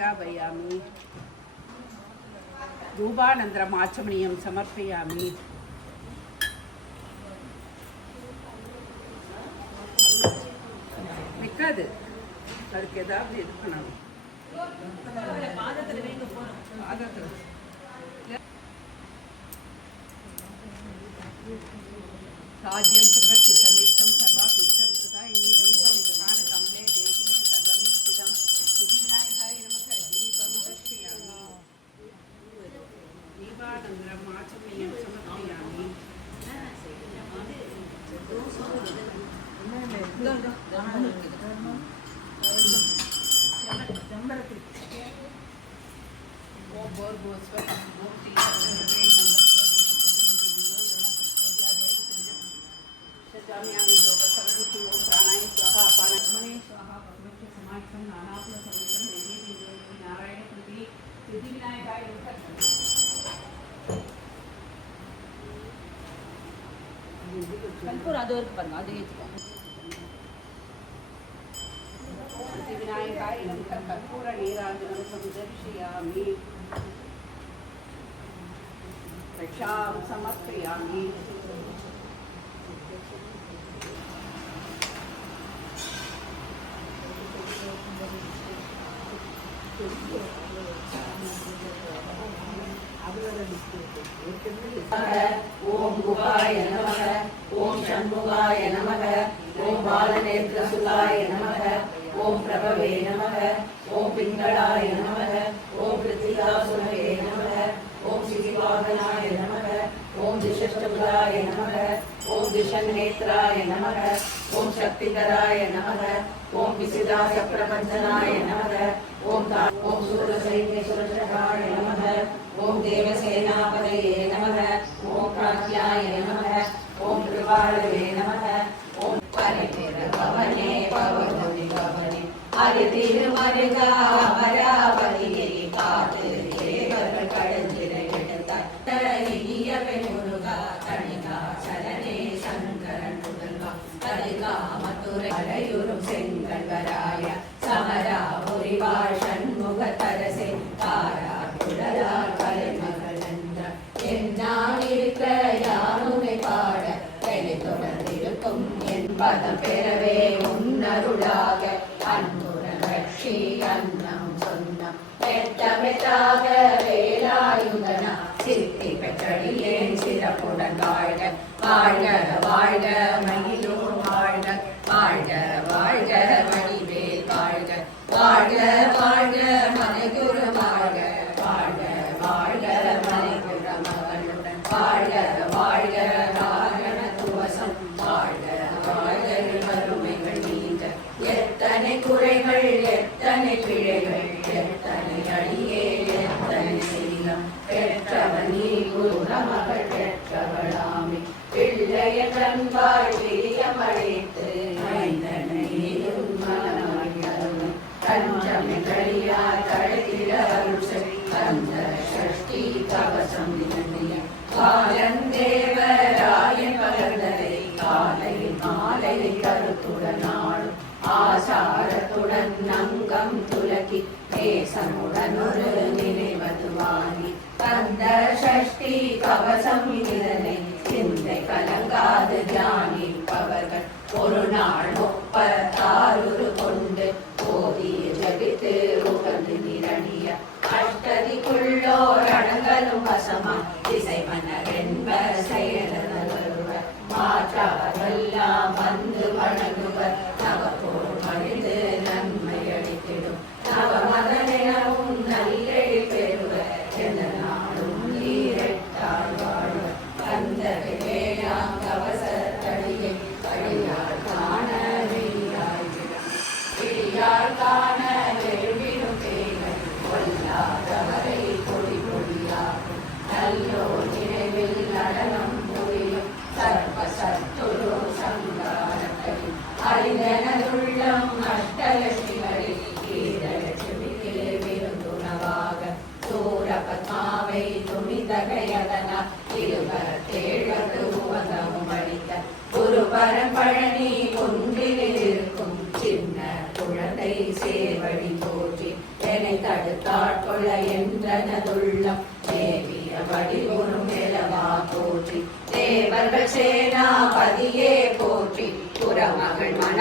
स्थापयामि धूपानन्तरम् आचमनीयं समर्पयामि நிற்காது அதுக்கு ஏதாவது இது பண்ணணும் பாதத்தில் साज्यं सर्वचितं युक्तं सर्वापीठं तथा दीपं कमले देशमे सर्वमीक्षितं सिद्धिविनायकाय नमः दीपं दर्शयामि दीपानन्तरम् आचमनीयं समर्पयामि அது ஒரு பாருங்க அது ஏற்றுக்கோங்க सिद्धिविनायकाय नमः कर्पूरनीराजनं संदर्शयामि रक्षां समर्पयामि ओम गुहाय नमः ओम षण्मुखाय नमः ओम बालनेत्रसुताय नमः ओम प्रभवे नमः ओम पिंगलाय नमः ओम पृथ्वीदासुरवे नमः ओम शिवाहनाय नमः ओम दिशष्टभुजाय नमः ओम दिशन्नेत्राय नमः ओम शक्तिधराय नमः ओम विसिदाय प्रपंचनाय नमः ओम सूरसैन्यसुरक्षकाय नमः ओम देवसेनापतये नमः ओम प्राज्ञाय नमः ओम कृपालवे नमः ओम परितिरभवने पवने भवने हरितिरुमरुगा अमरावतिये कातु देवर कड़ंजिरे எடுத்த இயவே முருகா தணிகா சரணே சங்கரன் முதல்வா தணிகா மதுரை அலையுறும் செங்கல்வராய சமரா புரிவாள் சண்முகத்தரசே தாரா குழலா கலைமகளென்ற என்னால் இருக்க யானுமை பாட என்னை தொடர்ந்திருக்கும் என்பதம் பெறவே உன்னருளாக அன்புடன் ரட்சி அன்னம் சொன்னம் மெத்தமெத்தாக வேலாயுதனா சித்தி பெற்றடியேன் சிறப்புடன் வாழ்க வாழ்க வாழ்க மகிழோர் வாழ்க வாழ்க வாழ்க மணிவேல் வாழ்க வாழ்க வாழ்க மனைகுரு வாழ்க வாழ்க வாழ்க மனைகுர மகனுடன் வாழ்க வாழ்க காரண துவசம் வாழ்க வாழ்க வறுமைகள் நீங்க எத்தனை குறைகள் எத்தனை பிழைகள் எத்தனை அடியே எத்தனை சீலம் பெற்றவன் நீ குருமகள் பெற்றவளாமே பிள்ளைய தன்பாய் பிரியமழைத்து மைந்தனை மனமாய் அருமை தஞ்சமை கழியா தழைத்திட அருள் அந்த ஷஷ்டி கவசம் நினைய காலந்தேவராயன் பகர்ந்ததை காலை மாலை கருத்துடன் நாளும் ஆசாரத்துடன் நங்கம் துலக்கி நேசமுடன் ஒரு நினைவதுவாகி அந்த ஷஷ்டி கவசம் இதனை சிந்தை கலங்காது தியானிப்பவர்கள் ஒரு நாள் 36 கொண்டு போதிய ஜபித்து உகந்து நிரணிய அஷ்டதிக்குள்ளோர் அடங்கலும் வசமா திசை மன்னர் என்ப செயலவர் மாற்றாரெல்லாம் வந்து வணங்குவர் நவப்போர் மனிது நன்மை அளித்திடும் நவமதனெனவும் நல்லெழி பெறுவர் எந்த நாளும் நீரெட்டாள் வாழ்வர் அந்த வேளாம் கவசத்தடியை வழியால் காண விழியால் காண எழுவிடும் தேவை கொல்லாதவரை கொடி கொடியாகும் நல்லோ நினைவில் நடனம் புரியும் சர்வ சத்துரு சங்காரத்தையும் அறிந்தனதுள்ளம் அஷ்டலட்சுமிகளில் கீழலட்சுமிக்கு விருந்துணவாக சூரபத்மாவை துணிதகையதனா இருபத்தேழு உவதமும் அளித்த குரு பரம்பழனி ஒன்றில் இருக்கும் சின்ன குழந்தை சேவடி போற்றி என்னை தடுத்து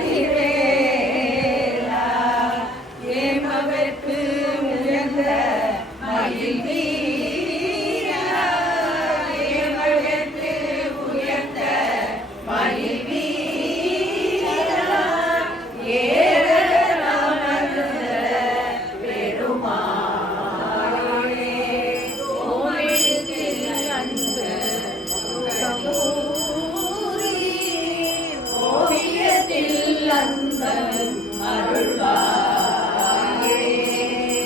கதிரேலா ஏமவர்க்கு உயர்ந்த மயில் வீரா ஏமவர்க்கு உயர்ந்த மயில் வீரா ஏறமர்ந்த பெருமாளே கோவிலுக்கு அன்பு ஓவியத்தில் அன்பு அருள்வாயே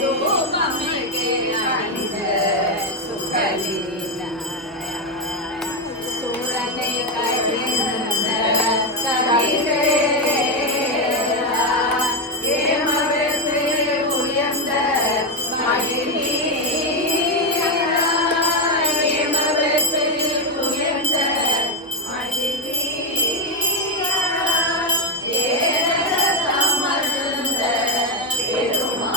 தூமமிழ்கே அணிந்த சுகலீலா சூரனை கழிந்த கதிரேலா ஏமவர்க்கு உயர்ந்த மயில் வீரா ஏமவர்க்கு உயர்ந்த மயில் வீரா ஏறமர்ந்த பெருமாளே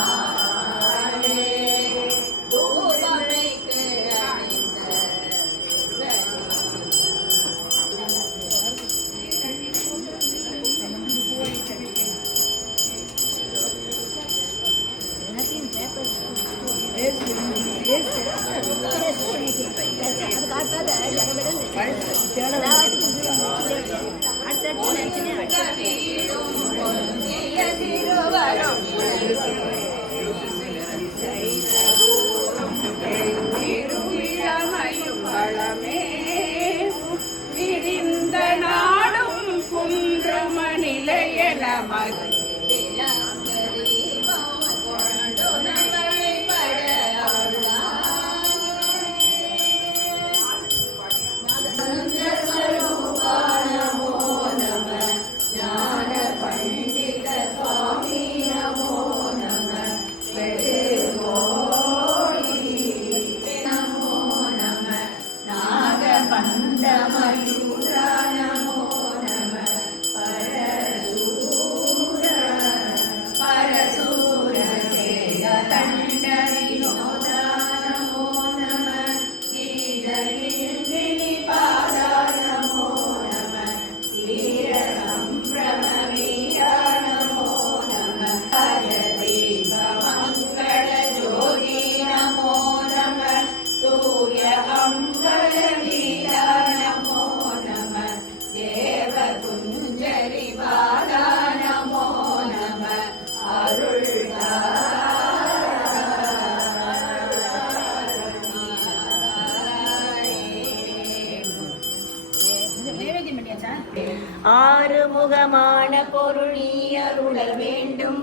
பூமலைக்கு அணிந்த விரிந்த நாடும் குன்றமணிலையன பண்டமயூரா நமோ நம பரசூர சேய தண்ட வினோதா நமோ நம கீதகிரி பாதா நமோ நம வீர சம்பிரம வீரா நமோ நம ஹரதீப மங்கள ஜோதி நமோ நம தூய அம்பல வீரா நமோ நம தேவ குஞ்சரி பாலா நமோ நம ஆறுமுகமான பொருள் நீ அருளல் வேண்டும்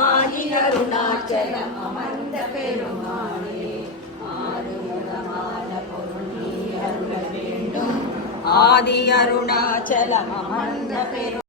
ஆதி அருணாச்சலம் அமர்ந்த பெருமாளே ஆறுமுகமான பொருள் நீ அருளல் வேண்டும் ஆதி அருணாச்சலம் அமர்ந்த பெருமாளே